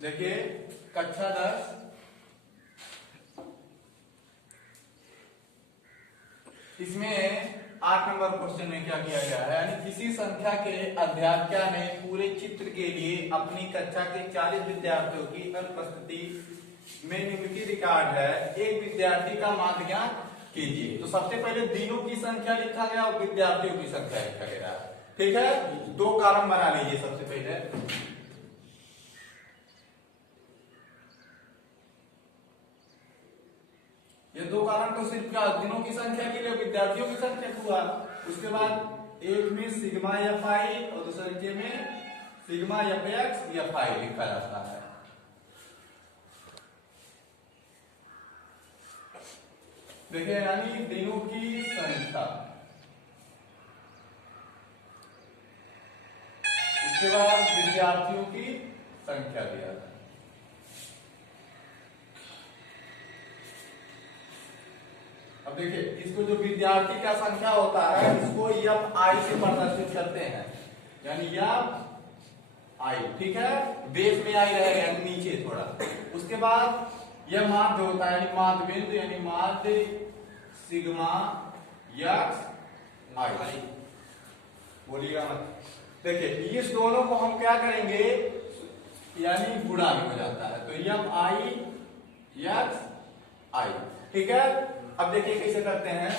देखिए कक्षा 10 इसमें 8 नंबर क्वेश्चन में क्या किया गया है, यानी किसी संख्या के अध्यापिका ने पूरे चित्र के लिए अपनी कक्षा के 40 विद्यार्थियों की अनुपस्थिति में निम्नलिखित रिकॉर्ड है, एक विद्यार्थी का मान ज्ञात कीजिए। तो सबसे पहले दिनों की संख्या लिखा गया और विद्यार्थियों की संख्या लिखा गया। ठीक है, 2 कॉलम बना लीजिए। सबसे पहले ये 2 कॉलम तो सिर्फ क्या दिनों की संख्या के लिए, विद्यार्थियों की संख्या हुआ। उसके बाद एक में सिग्मा एफ आई और दूसरे में sigma F x F I लिखा जाता है। देखिए यानी दिनों की संख्या, उसके बाद विद्यार्थियों की संख्या दिया था। अब देखिए इसको जो विद्यार्थी का संख्या होता है इसको एफ आई से प्रदर्शित करते हैं, यानी एफ आई। ठीक है, बेस में आई रहेगा यानी नीचे थोड़ा। उसके बाद यह माध्य होता है यानी माध्य बिंदु, यानी माध्य सिग्मा एक्स आई। बोलिएगा मत। देखिए इस दोनों को हम क्या करेंगे, यानी गुणा हो जाता है, तो एफ आई एक्स आई। ठीक है, अब देखिए कैसे करते हैं।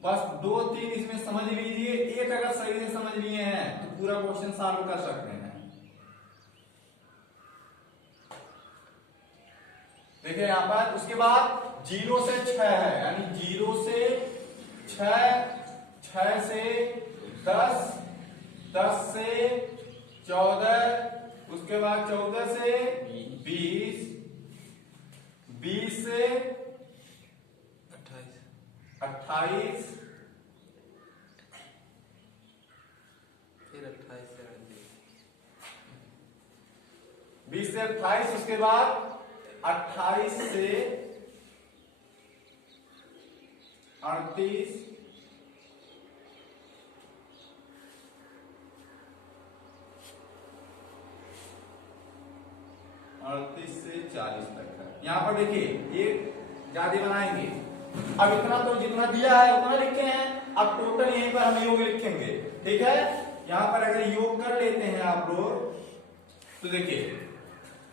बस 2-3 इसमें समझ लीजिए, एक अगर सही से समझ लिए हैं तो पूरा क्वेश्चन सॉल्व कर सकते हैं। देखिए यहां पर, उसके बाद 0 से 6 है, यानी 0 से 6, 6 से 10, 10 से 14, उसके बाद 14 से 20, 20 से 28, फिर 28 से 20 से 28, उसके बाद 28 से 38, 38 से 40 तक है। यहां पर देखिए एक ज्यादा बनाएंगे। अब इतना तो जितना दिया है उतना लिखे हैं, अब टोटल यहीं पर हम योग लिखेंगे। ठीक है, यहां पर अगर योग कर लेते हैं आप लोग तो देखिए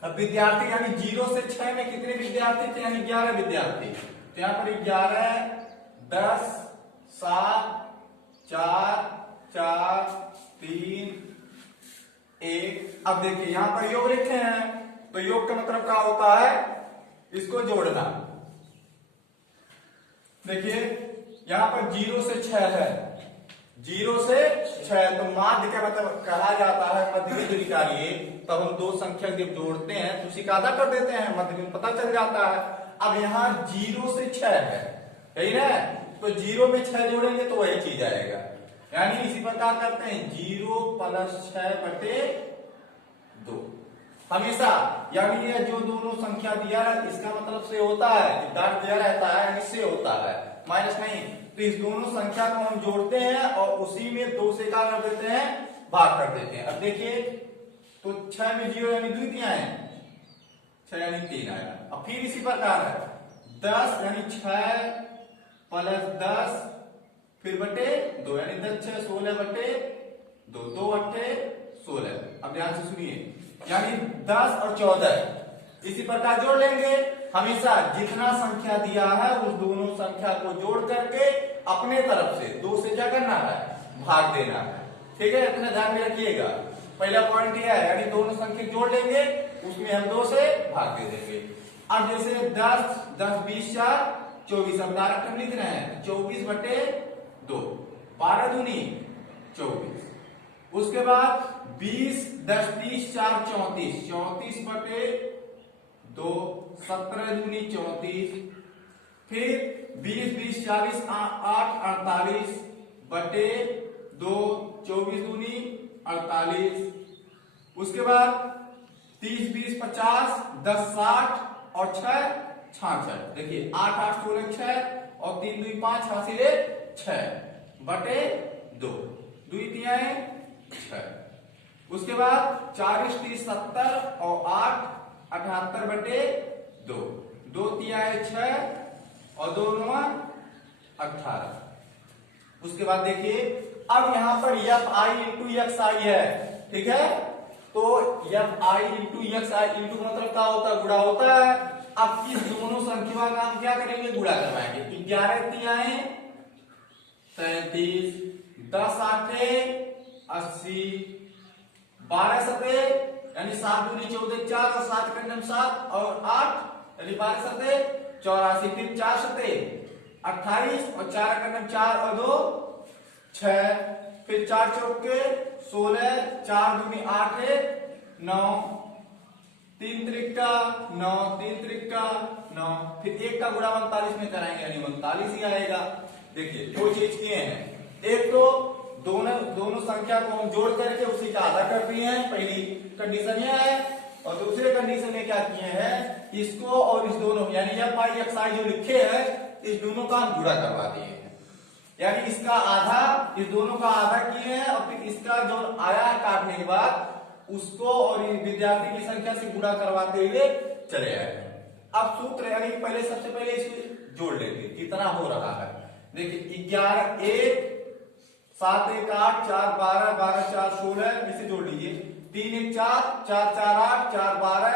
अब विद्यार्थी यानी 0 से 6 में कितने विद्यार्थी थे, यानी 11 विद्यार्थी। तो यहां पर 11, 10, 7, 4, 4, 3, 1। अब देखिए यहां पर योग लिखे हैं, तो योग का मतलब क्या होता है, इसको जोड़ना। देखिए यहां पर 0 से 6 है, 0 से 6, तो माध्य का मतलब कहा जाता है मध्य बिंदु निकालिए। तब हम 2 संख्या जब जोड़ते हैं तो उसी का आधा कर देते हैं, मध्य बिंदु पता चल जाता है। अब यहाँ 0 से 6 है, यही ना, तो 0 में 6 जोड़ेंगे तो वही चीज आएगा। यानी इसी प्रकार करते हैं 0 + 6/2 हमेशा, यानी ये जो दोनों संख्या दिया है इसका मतलब से होता है, डॉट दिया रहता है इससे होता है, माइनस नहीं। तो इस दोनों संख्या को हम जोड़ते हैं और उसी में 2 से क्या कर देते हैं, भाग कर देते हैं। अब देखिए तो 6 में 0 यानी 2 दिया है, 6 यानी 3 आएगा। अब फिर इसी प्रकार है 10 यानी 6 + 10 फिर बटे 2, यानी 10 6 16/2, 2 8 16। अब ध्यान से सुनिए, यानी 10 और 14 इसी प्रकार जोड़ लेंगे। हमेशा जितना संख्या दिया है उस दोनों संख्या को जोड़ करके अपने तरफ से 2 से क्या करना है, भाग देना है। ठीक है, इतना ध्यान में रखिएगा। पहला पॉइंट यह है, यानी दोनों संख्या जोड़ लेंगे उसमें हम 2 से भाग दे देंगे। अब जैसे 10 10 20 4 24, अब डायरेक्ट लिख रहे हैं 24/2, 12 दूनी 24। उसके बाद 20 10 30 4 34, 34/2, 17 दूनी 34। फिर 20 20 40 8 48/2, 24 दूनी 48। उसके बाद 30 20 50 10 60 और 6 66। देखिए 8 8 16 6 और 3 2 5 हासिल 6/2, 2 2 3 6। उसके बाद 4 × 3 70 और 8 78 बटे 2, 2 तिया 6 और 2 9 18। उसके बाद देखिए अब यहां पर एफ आई इंटू एक्स आई है, ठीक है, तो F I into x I into मतलब क्या होता है, गुणा होता है। अब इस दोनों संख्या का हम क्या करेंगे, गुणा करवाएंगे। 11 तियाएं 37, 10 आठे 80, 12 सते यानी 7 दूनी 14 4 और 7 कंडम 7 और 8 यानी 12 सते 84, फिर 4 सते 28 और 4 कंडम 4 और 2 6, फिर 4 चौके 16, 4 दूनी 8 9, 3 त्रिका 9, 3 त्रिका 9, फिर 1 का गुणा 39 में कराएंगे यानी 39 ही आएगा। देखिए दो चीज किए हैं, एक तो दोनों संख्या को हम जोड़ करके उसी का आधा कर दिए हैं, पहली कंडीशन यह है, और दूसरे कंडीशन में क्या किए हैं, इसको और इस दोनों यानी एफ आई एक्स आई जो लिखे हैं इस दोनों का हम गुणा करवा दिए हैं, यानी इसका आधा इस दोनों का आधा किए हैं और फिर इसका जो आया है काटने के बाद उसको और विद्यार्थी की संख्या से गुणा करवाते हुए चले आए। अब सूत्र यानी पहले सबसे पहले इसको जोड़ लेते कितना हो रहा है। देखिए 11 1 7 1 8 4 12 12 4 16 इसे जोड़ लीजिए, 3 1 4 4 4 8 4 12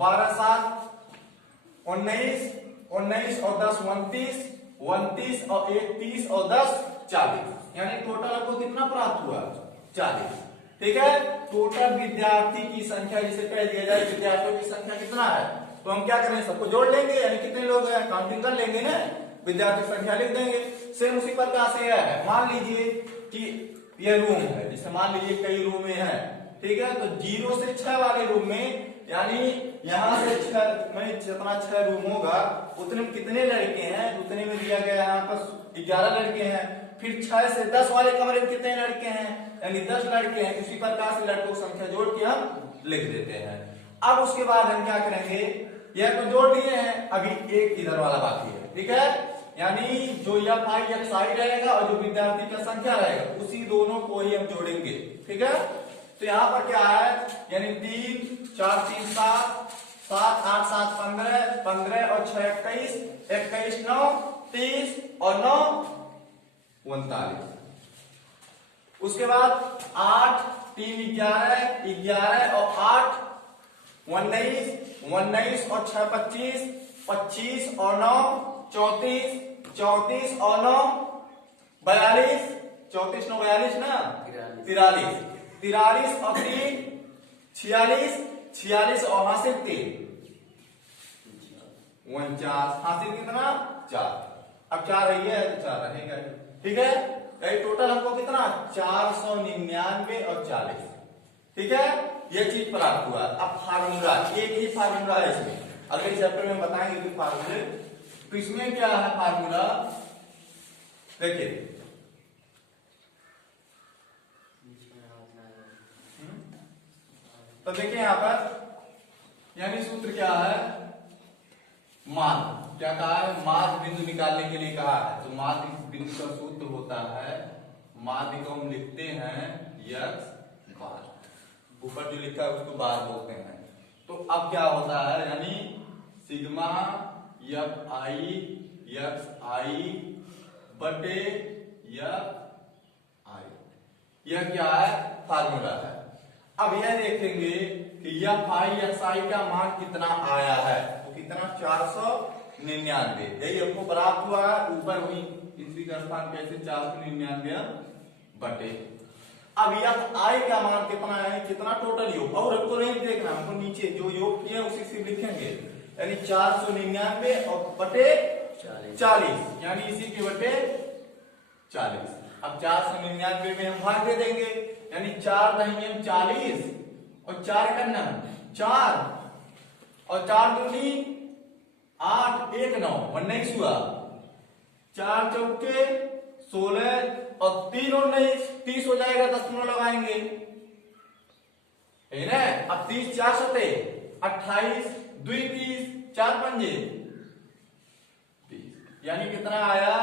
12 7 19 19 और 10 29 29 और 1 30 और 10 40, यानी टोटल आपको कितना प्राप्त हुआ 40। ठीक है, टोटल विद्यार्थी की संख्या जिसे कह दिया जाए विद्यार्थियों की संख्या कितना है, तो हम क्या करेंगे सबको जोड़ लेंगे, यानी कितने लोग हैं काउंटिंग कर लेंगे ना, विद्यार्थी संख्या लिख देंगे। सेम उसी प्रकार से है, मान लीजिए कि ये रूम है, जिसे मान लीजिए कई रूमें हैं, ठीक है, तो 0 से 6 वाले रूम में यानी यहां से 6 में जितना 6 रूम होगा उतने में कितने लड़के हैं, उतने में दिया गया यहाँ पर 11 लड़के हैं। फिर 6 से 10 वाले कमरे में कितने लड़के हैं, यानी 10 लड़के हैं। इसी प्रकार से लड़कों की संख्या जोड़ के हम लिख देते हैं। अब उसके बाद हम क्या करेंगे, यह तो जोड़ दिए हैं, अभी एक इधर वाला बाकी है, ठीक है, यानी जो एफ आई एक्स आई रहेगा और जो विद्यार्थी का संख्या रहेगा उसी दोनों को ही हम जोड़ेंगे। ठीक है, तो यहाँ पर क्या है, यानी 3 4 3 7 7 8 7 15 15 और 6 21 21 9 30 और 9 39। उसके बाद 8 3 11 11 और 8 19 19 और 6 25 25 और 9 34 34 और 9 42 34 9 42 ना 43 43 और 3 46 46 और हासिल 3 49, हासिल कितना 4। अब 4 रही है तो 4 रहेगा, ठीक है, टोटल हमको कितना 499 और 40। ठीक है, ये चीज प्राप्त हुआ। अब फार्मूला, एक ही फार्मूला है इसमें, अगले चैप्टर में बताएंगे कि फार्मूले, तो इसमें क्या है फार्मूला, देखिए तो देखिए यहां पर यानी सूत्र क्या है, माध्य, क्या कहा है, माध्य बिंदु निकालने के लिए कहा है। तो माध्य बिंदु का सूत्र होता है, माध्य को हम लिखते हैं x बार, ऊपर जो लिखा है उसको बार बोलते हैं। तो अब क्या होता है, यानी सिग्मा एफ आई एक्स आई बटे एफ आई, यह क्या है फार्मूला है। अब यह देखेंगे कि एफ आई एक्स आई का मान कितना आया है, तो कितना 499, यही हमको प्राप्त हुआ है। ऊपर वही इसी का स्थान कैसे 499 बटे, अब एफ आई का मान कितना है, कितना टोटल योग, और हमको नहीं देखना, हमको नीचे जो योग किए उसी से लिखेंगे, यानी 499 और बटे 40, यानी इसी के बटे 40। अब 499 में हम भाग दे देंगे, यानी 4 रहेंगे 40 और 4 करना 4 और 4 दूनी 8 1 9 19 हुआ, 4 चौके 16 और 3 19 30 हो जाएगा, 10 लगाएंगे है ना। अब 30 4 सते 28 2 30 4 पंजे 30, यानी कितना आया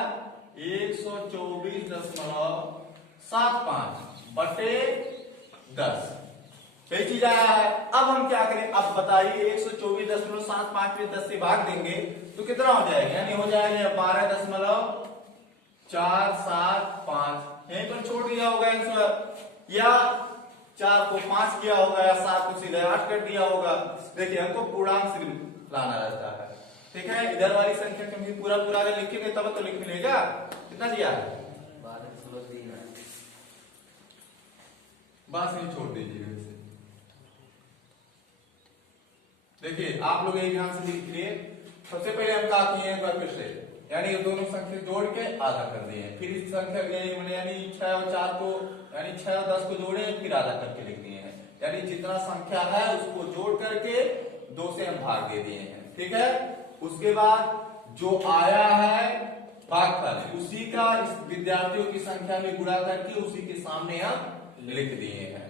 124.75 बटे 10, चीज आया है। अब हम क्या करें, अब बताइए 124.75 में 10 से भाग देंगे तो कितना हो जाएगा, यानी हो जाएगा 12.475, यहीं पर छोड़ दिया होगा आंसर, या 4 को 5 किया होगा, या 7 को सीधे 8 कर दिया होगा। देखिए हमको पूर्णांक से लाना रहता है, ठीक है। इधर वाली संख्या कभी पूरा पूरा अगर लिखेंगे तब तो लिख मिलेगा। कितना दिया है, 12 बात नहीं छोड़ दीजिएगा इसे। देखिए आप लोग एक ध्यान से लिख लिए। सबसे पहले हम क्या किए हैं, फिर से यानी ये दोनों संख्या जोड़ के आधा कर दिए, फिर इस संख्या यानी 6 और 4 को यानी 6 और 10 को जोड़े फिर आधा करके लिख दिए हैं, यानी जितना संख्या है उसको जोड़ करके 2 से हम भाग दे दिए हैं, ठीक है। उसके बाद जो आया है भागफल उसी का इस विद्यार्थियों की संख्या में गुणा करके उसी के सामने हम लिख दिए हैं।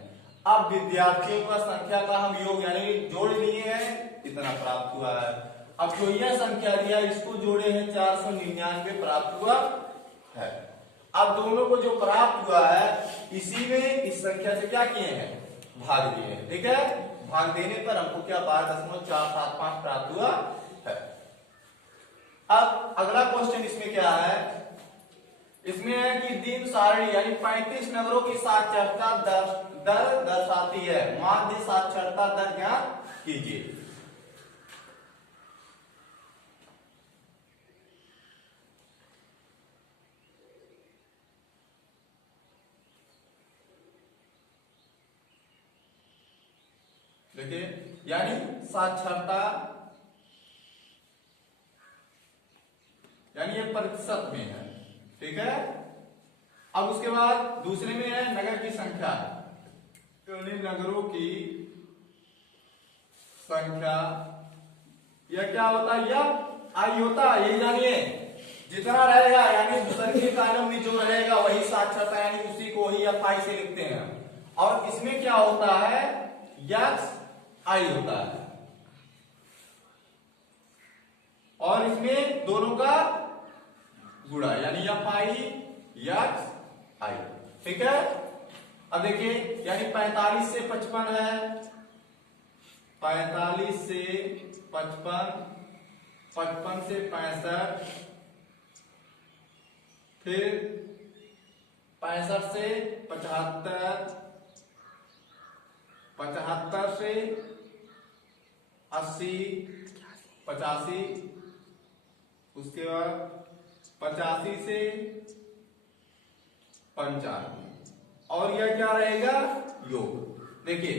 अब विद्यार्थियों का संख्या का हम योग यानी जोड़ लिए हैं, इतना प्राप्त हुआ है। अब जो यह संख्या दिया इसको जोड़े हैं 499 प्राप्त हुआ है। अब दोनों को जो प्राप्त हुआ है इसी में इस संख्या से क्या किए हैं, भाग दिए हैं, ठीक है। भाग देने पर हमको क्या 12.475 प्राप्त हुआ है। अब अगला क्वेश्चन इसमें क्या है, इसमें है कि दिन सारणी यानी 35 नगरों की साक्षरता दर दर्शाती है, माध्य साक्षरता दर ज्ञात कीजिए। देखिए यानी साक्षरता यानी ये प्रतिशत में है, ठीक है। अब उसके बाद दूसरे में है नगर की संख्या, नगरों की संख्या, यह क्या होता है, यह आई होता है, यही जानिए जितना रहेगा यानी दूसरे के कॉलम में जो रहेगा वही साक्षरता यानी उसी को ही एफ आई से लिखते हैं। और इसमें क्या होता है, यक्स आई होता है, और इसमें दोनों का गुणा यानी एफ आई यक्स आई, ठीक है। अब देखिए यानी 45 से 55 है, 45 से 55, 55 से 65, फिर 65 से 75, 75 से 80, 85, उसके बाद 85 से 95, और यह क्या रहेगा, योग। देखिए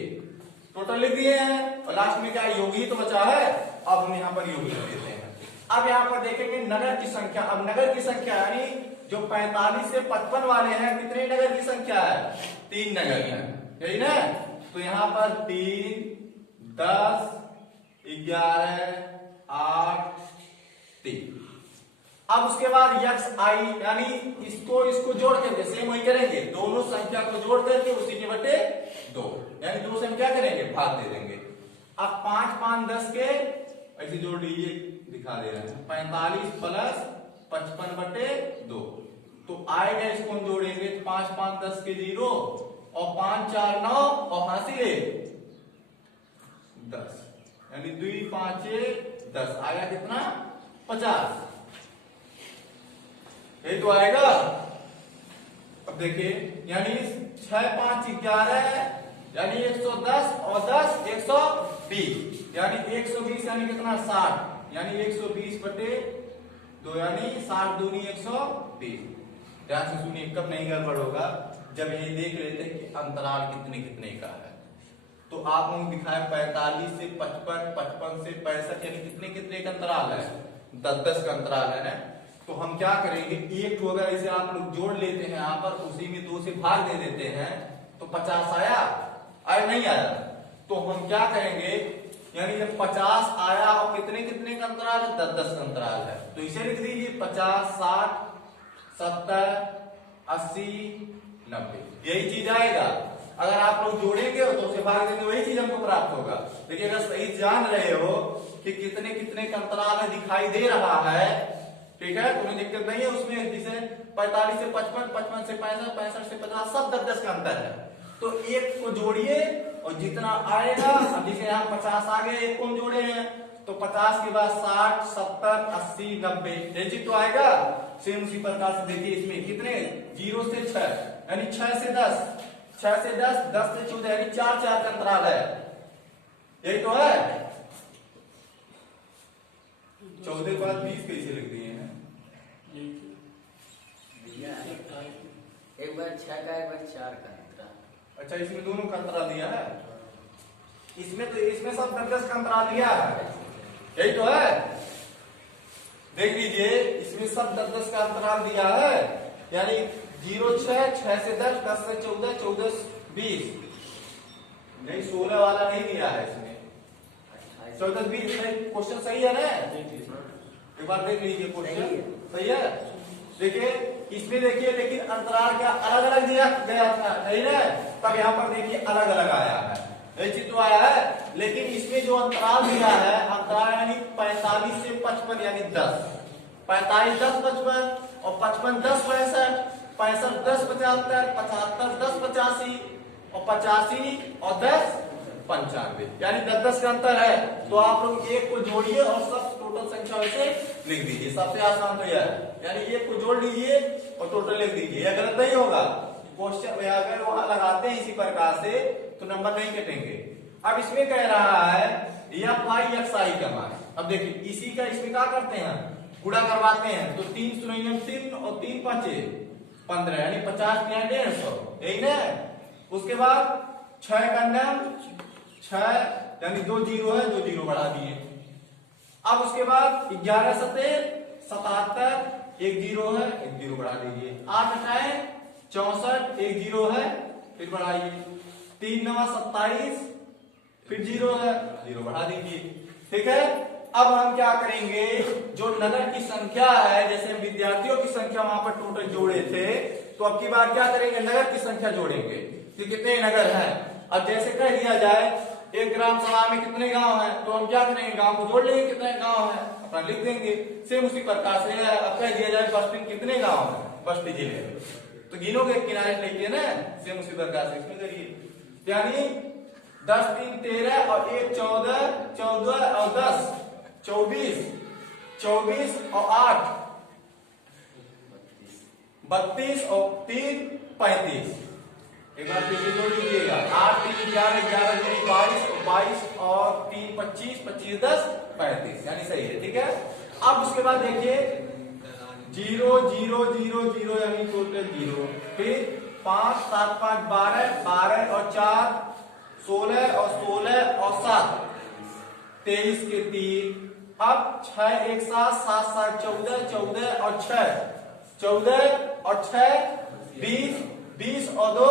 टोटल लिख दिए हैं और लास्ट में क्या योग ही तो बचा है, अब हम यहाँ पर योग लिख देते हैं। अब यहाँ पर देखेंगे नगर की संख्या। अब नगर की संख्या यानी जो 45 से 55 वाले हैं कितने नगर की संख्या है, 3 नगर है, यही ना। तो यहाँ पर 3, 10, 11, 8, 3। अब उसके बाद यक्स आई यानी इसको जोड़ करके सेम वही करेंगे, दोनों संख्या को जोड़ करके उसी के बटे 2 यानी 2 से हम क्या करेंगे, भाग दे देंगे। अब 5, 5, 10 के ऐसे जोड़ लीजिए, दिखा दे रहे हैं 45 प्लस 55 बटे 2, तो आएगा इसको हम जोड़ेंगे 5, 5, 10 के 0 और 5, 4, 9 और हासिल 10 यानी 2, 5, 10 आया कितना 50, यही तो आएगा। अब देखिए यानी 6, 5, 11 यानी 110 और 10 120 यानी 120 यानी कितना 60 यानी 120 बटे 2 यानी 60 दूनी 120। ध्यान से सुनिए, कब नहीं गड़बड़ होगा, जब यही देख लेते हैं कि अंतराल कितने कितने का है। तो आप लोग दिखाए 45 से 55, 55 से 65 यानी कितने कितने का अंतराल है, 10-10 का अंतराल है ना। तो हम क्या करेंगे, एक को अगर इसे आप लोग जोड़ लेते हैं यहाँ पर, उसी में 2 से भाग दे देते हैं तो 50 आया नहीं आया। तो हम क्या करेंगे यानी जब 50 आया और कितने कितने का अंतराल है, 10-10 का अंतराल है, तो इसे लिख दीजिए 50, 60, 70, 80, 90 यही चीज आएगा। अगर आप लोग जोड़ेंगे तो उसे भाग देंगे वही चीज हमको प्राप्त होगा। देखिए अगर सही जान रहे हो कि कितने कितने का अंतराल है दिखाई दे रहा है, ठीक है, कोई दिक्कत नहीं है उसमें। जैसे 45 से 55, 55 से 65, 65 से 50 सब 10-10 का अंतर है। तो एक को जोड़िए और जितना आएगा, अब जैसे यहाँ 50 आ गए, एक को हम जोड़े हैं तो 50 के बाद 60, 70, 80, 90 ये तो आएगा। सेम उसी प्रकार से देखिए इसमें कितने 0 से 6 यानी 6 से 10, 6 से 10, 10 से 14 यानी 4 4 का अंतराल है, यही तो है। 14 के बाद 20 कैसे लिख दिए हैं? एक बार 6 का एक बार 4 का अंतराल। अच्छा इसमें दोनों का अंतराल दिया है, इसमें सब 10 का अंतराल दिया है, यही तो है। देख लीजिए इसमें सब 10 का अंतराल दिया है, यानी 0 6, 6 से 10, 10 से 14, 14 20 नहीं 16 वाला नहीं दिया है इसमें, 14 20 क्वेश्चन सही है ना? एक बार देख लीजिए क्वेश्चन सही है। देखिए इसमें देखिए लेकिन अंतराल क्या अलग अलग दिया गया था, सही ना? तब यहाँ पर देखिए अलग अलग आया है, यही चीज तो आया है। लेकिन इसमें जो अंतराल दिया है, अंतराल यानी 45 से 55 यानी 10, 45 10 55 और 55 10 65, 65 10 75, 75 10 85 और 85 और 10 95 यानी 10 का अंतर है। तो आप लोग एक को जोड़िए और सब टोटल संख्या वैसे लिख दीजिए, सबसे आसान तो यह है, यानी एक को जोड़ लीजिए और टोटल लिख दीजिए, यह गलत नहीं होगा। क्वेश्चन अगर वहां लगाते हैं इसी प्रकार से तो नंबर नहीं कटेंगे। अब इसमें कह रहा है एफ आई एक्स आई का मान, अब देखिए इसी का इसमें क्या करते हैं, गुणा करवाते हैं तो 3 शून्य 3 और 3 5 15 यानी 50 या 150, यही ना? उसके बाद 6 का नाम 6 यानी 2 जीरो है, 2 जीरो बढ़ा दिए। अब उसके बाद 11 सते 77, 1 जीरो है, 1 जीरो बढ़ा दीजिए। 8 अठाए 64, 1 जीरो है, फिर बढ़ाइए। 3 9 27, फिर जीरो है, जीरो बढ़ा दीजिए, ठीक है। अब हम क्या करेंगे, जो नगर की संख्या है, जैसे विद्यार्थियों की संख्या वहां पर टोटल जोड़े थे, तो अब की बार क्या करेंगे, नगर की संख्या जोड़ेंगे कि कितने नगर हैं। अब जैसे कह दिया जाए एक ग्राम सभा में कितने गांव हैं, तो हम क्या करेंगे, गांव को जोड़ लेंगे कितने गांव हैं, अपना लिख देंगे। सेम उसी प्रकार से अब कह दिया जाए बस्ती में कितने गांव हैं, बस्ती जिले में, तो गिनोगे किनारे लेके ना, सेम उसी प्रकार से इसमें करिए। यानी 10 3 13 और 1 14, 14 और 10 24, 24 और 8 32 और 3 35। एक बार फिर से जोड़ लीजिएगा, 8 3 11 11 3 22 और 22 और 3 25 25 10 35 यानी सही है, ठीक है। अब उसके बाद देखिए 0 0 0 0 यानी टोटल 0, फिर 5 7 5 12 12 और 4 16 और 16 और 7 23 के 3। अब 6 1 7 7 7 14 14 और 6 14 और 6 20 20 और 2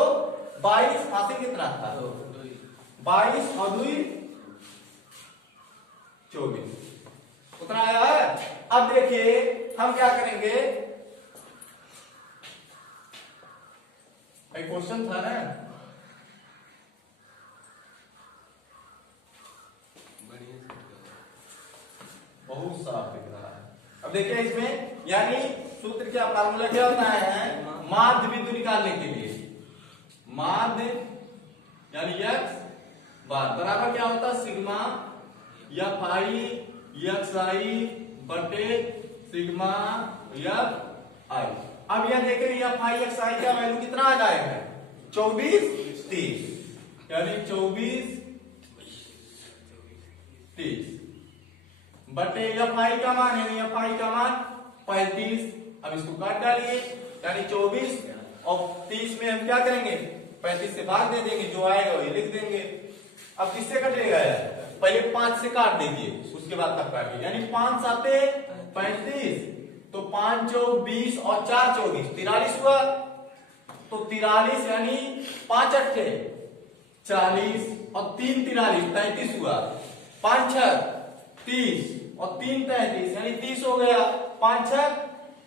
22, हाथी कितना था, 22 और 2 24, उतना आया है। अब देखिए हम क्या करेंगे, एक क्वेश्चन था ना, बहुत साफ दिख रहा है। अब देखिए इसमें यानी सूत्र क्या, फार्मूला क्या होता है, माध्य बिंदु निकालने के लिए माध्य यानी x बार बराबर क्या होता है, सिग्मा एफ आई एक्स आई बटे सिग्मा एफ आई। अब यह देख रहे एफ आई एक्स आई का वैल्यू कितना आ जाएगा, 24 30 यानी 24 30 बटे एफ आई का मान, यानी एफ आई का मान 35। अब इसको काट डालिए, यानी 24 और 30 में हम क्या करेंगे, 35 से भाग दे देंगे, जो आएगा वही लिख देंगे। अब किससे कटेगा, पहले 5 से काट दीजिए, उसके बाद तब काटिए, यानी 5 7 35, तो 5 चौक 20 और 4 24 43 हुआ, तो 43 यानी 5 8 40 और 3 43 33 हुआ, 5 6 30 और 3 33 यानी 30 हो गया, 5 6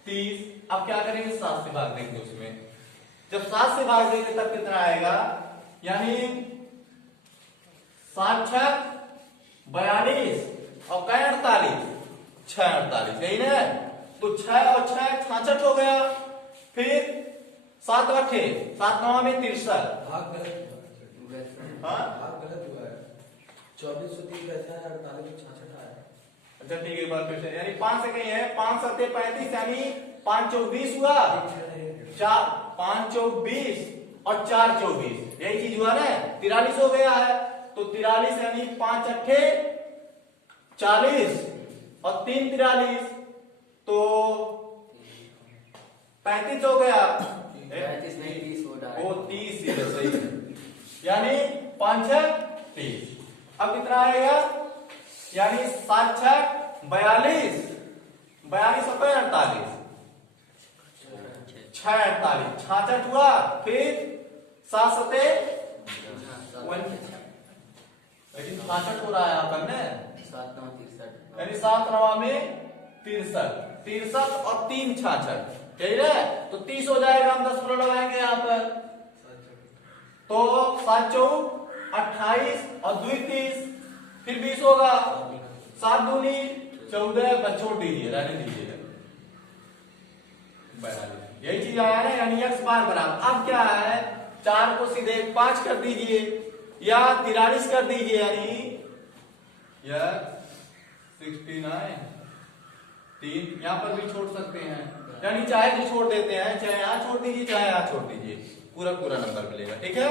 30। अब क्या करेंगे, 7 से भाग देंगे उसमें, जब 7 से भाग देंगे तब कितना आएगा, यानी 7 6 42 और 48 6 48, यही ना, तो 6 और 6 66 हो गया, फिर 7 अठे 7 9 में 63। भाग गलत हुआ है। हाँ भाग गलत हुआ है। 24 से 3 कैसा है? 48 से 66 आया। अच्छा ठीक है, एक बार फिर से, यानी 5 से कहीं है, 5 7 35 यानी 5 चौक 20 हुआ, 4 5 चौक 20 और 4 24, यही चीज हुआ ना, 43 हो गया है। तो 43 यानी 5 अट्ठे 40 और 3 43, तो 35 हो गया। 35 नहीं 30 हो रहा वो है। 30 ही है, सही है। यानी 5 6 30। अब कितना आएगा? यानी 7 6 42, 42 और 48, 6 48, 66 हुआ, फिर 7 सते, लेकिन 66 हो रहा है यहाँ पर ना, 7 9 63। यानी 7 9 में 63, 63 और 3 66, यही है। तो 30 हो जाएगा, हम 10 मिनट लगाएंगे यहाँ पर, तो 7 चौक 28 और 2 30, फिर 20 होगा, 7 दूनी 14, बस छोड़ दीजिए, रहने दीजिए, यही चीज आया ना, यानी x बार बराबर। अब क्या है, 4 को सीधे 5 कर दीजिए या 43 कर दीजिए, यानी यह 69, 3 यहां पर भी छोड़ सकते हैं, यानी चाहे तो छोड़ देते हैं, चाहे यहां छोड़ दीजिए, चाहे यहां छोड़ दीजिए, पूरा पूरा नंबर मिलेगा। ठीक है।